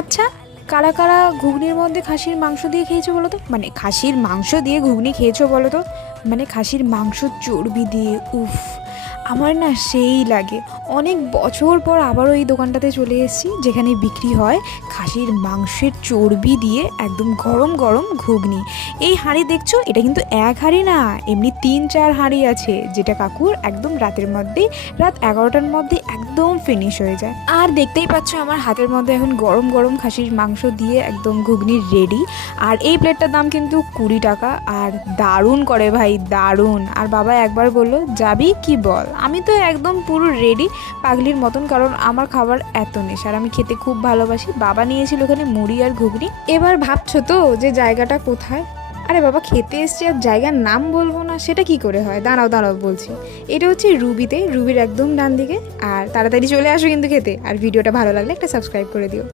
আচ্ছা, কারা কারা ঘুগনির মধ্যে খাসির মাংস দিয়ে খেয়েছো বলো তো? মানে খাসির মাংস দিয়ে ঘুগনি খেয়েছো বলো তো? মানে খাসির মাংস চর্বি দিয়ে, উফ, আমার না সেই লাগে। অনেক বছর পর আবারও এই দোকানটাতে চলে এসেছি, যেখানে বিক্রি হয় খাসির মাংসের চর্বি দিয়ে একদম গরম গরম ঘুগনি। এই হাঁড়ি দেখছো, এটা কিন্তু এক হাঁড়ি না, এমনি 3-4 হাঁড়ি আছে, যেটা কাকুর একদম রাতের মধ্যেই, রাত 11টার মধ্যে একদম ফিনিশ হয়ে যায়। আর দেখতেই পাচ্ছ আমার হাতের মধ্যে এখন গরম গরম খাসির মাংস দিয়ে একদম ঘুগনি রেডি। আর এই প্লেটটার দাম কিন্তু 20 টাকা। আর দারুণ করে ভাই, দারুণ। আর বাবা একবার বললো, যাবি কি বল? আমি তো একদম পুরো রেডি পাগলির মতন, কারণ আমার খাবার এত নেশা আর আমি খেতে খুব ভালোবাসি। বাবা নিয়েছিল ওখানে মুড়ি আর ঘুগনি। এবার ভাবছো তো যে জায়গাটা কোথায়? আরে বাবা, খেতে এসছি আর জায়গার নাম বলবো না, সেটা কি করে হয়? দাঁড়াও দাঁড়াও বলছি। এটা হচ্ছে রুবিতে, রুবির একদম ডান দিকে। আর তাড়াতাড়ি চলে আসো কিন্তু খেতে। আর ভিডিওটা ভালো লাগলে একটা সাবস্ক্রাইব করে দিও।